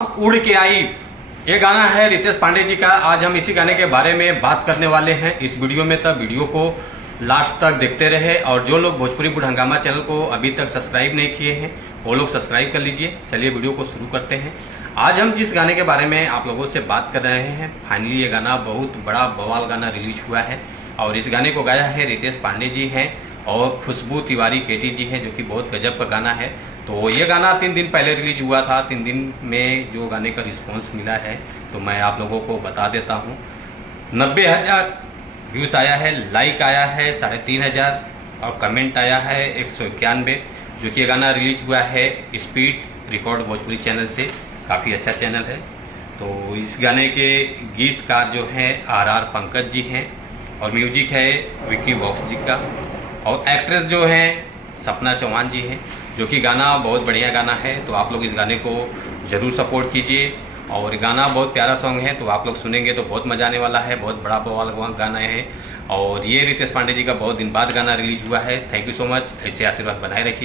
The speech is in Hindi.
उड़ के आई, ये गाना है रितेश पांडे जी का। आज हम इसी गाने के बारे में बात करने वाले हैं इस वीडियो में, तब वीडियो को लास्ट तक देखते रहे। और जो लोग भोजपुरी बुढ़ हंगामा चैनल को अभी तक सब्सक्राइब नहीं किए हैं वो लोग सब्सक्राइब कर लीजिए। चलिए वीडियो को शुरू करते हैं। आज हम जिस गाने के बारे में आप लोगों से बात कर रहे हैं, फाइनली ये गाना बहुत बड़ा बवाल गाना रिलीज हुआ है और इस गाने को गाया है रितेश पांडे जी हैं और खुशबू तिवारी केटी जी हैं, जो कि बहुत गजब का गाना है। तो ये गाना 3 दिन पहले रिलीज हुआ था। 3 दिन में जो गाने का रिस्पांस मिला है तो मैं आप लोगों को बता देता हूँ। 90,000 व्यूज़ आया है, लाइक आया है 3,500 और कमेंट आया है 191, जो कि ये गाना रिलीज हुआ है स्पीड रिकॉर्ड भोजपुरी चैनल से। काफ़ी अच्छा चैनल है। तो इस गाने के गीतकार जो हैं RR पंकज जी हैं और म्यूजिक है विक्की बॉक्स जी का, और एक्ट्रेस जो हैं सपना चौहान जी हैं, जो कि गाना बहुत बढ़िया गाना है। तो आप लोग इस गाने को ज़रूर सपोर्ट कीजिए। और गाना बहुत प्यारा सॉन्ग है, तो आप लोग सुनेंगे तो बहुत मज़ा आने वाला है। बहुत बड़ा बवाल गाना है और ये रितेश पांडे जी का बहुत दिन बाद गाना रिलीज हुआ है। Thank you so much. ऐसे आशीर्वाद बनाए रखिए।